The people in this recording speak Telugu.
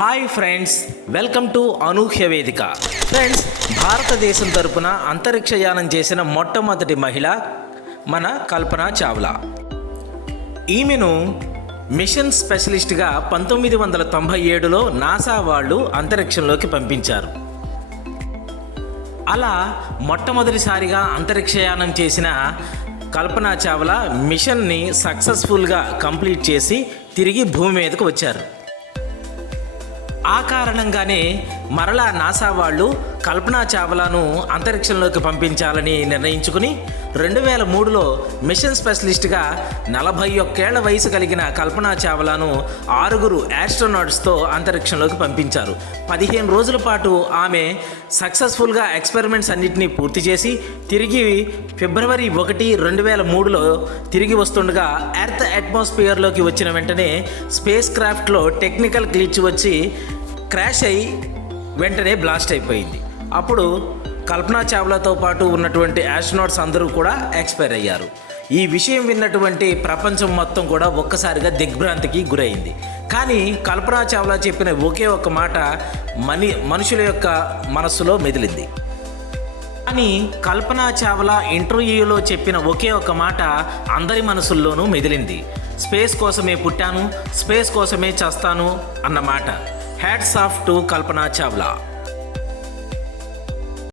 హాయ్ ఫ్రెండ్స్, వెల్కమ్ టు అనూహ్య వేదిక. ఫ్రెండ్స్, భారతదేశం తరపున అంతరిక్షయానం చేసిన మొట్టమొదటి మహిళ మన కల్పన చావ్లా. ఈమెను మిషన్ స్పెషలిస్ట్గా 1997లో నాసా వాళ్ళు అంతరిక్షంలోకి పంపించారు. అలా మొట్టమొదటిసారిగా అంతరిక్షయానం చేసిన కల్పన చావ్లా మిషన్ని సక్సెస్ఫుల్గా కంప్లీట్ చేసి తిరిగి భూమి మీదకు వచ్చారు. ఆ కారణంగానే మరలా నాసా వాళ్ళు కల్పన చావ్లాను అంతరిక్షంలోకి పంపించాలని నిర్ణయించుకుని 2003లో మిషన్ స్పెషలిస్ట్గా 41 ఏళ్ల వయసు కలిగిన కల్పన చావ్లాను 6 ఆస్ట్రోనాట్స్తో అంతరిక్షంలోకి పంపించారు. 15 రోజుల పాటు ఆమె సక్సెస్ఫుల్గా ఎక్స్పెరిమెంట్స్ అన్నింటినీ పూర్తి చేసి తిరిగి ఫిబ్రవరి 1, 2003లో తిరిగి వస్తుండగా ఎర్త్ అట్మాస్ఫియర్లోకి వచ్చిన వెంటనే స్పేస్ క్రాఫ్ట్లో టెక్నికల్ గ్లిచ్ వచ్చి క్రాష్ అయి వెంటనే బ్లాస్ట్ అయిపోయింది. అప్పుడు కల్పన చావ్లాతో పాటు ఉన్నటువంటి ఆస్ట్రోనాట్స్ అందరూ కూడా ఎక్స్పైర్ అయ్యారు. ఈ విషయం విన్నటువంటి ప్రపంచం మొత్తం కూడా ఒక్కసారిగా దిగ్భ్రాంతికి గురైంది. కానీ కల్పన చావ్లా చెప్పిన ఒకే ఒక మాట మనుషుల యొక్క మనస్సులో మెదిలింది. కానీ కల్పన చావ్లా ఇంటర్వ్యూలో చెప్పిన ఒకే ఒక మాట అందరి మనసుల్లోనూ మెదిలింది. స్పేస్ కోసమే పుట్టాను, స్పేస్ కోసమే చేస్తాను అన్న మాట. Hats off to Kalpana Chawla.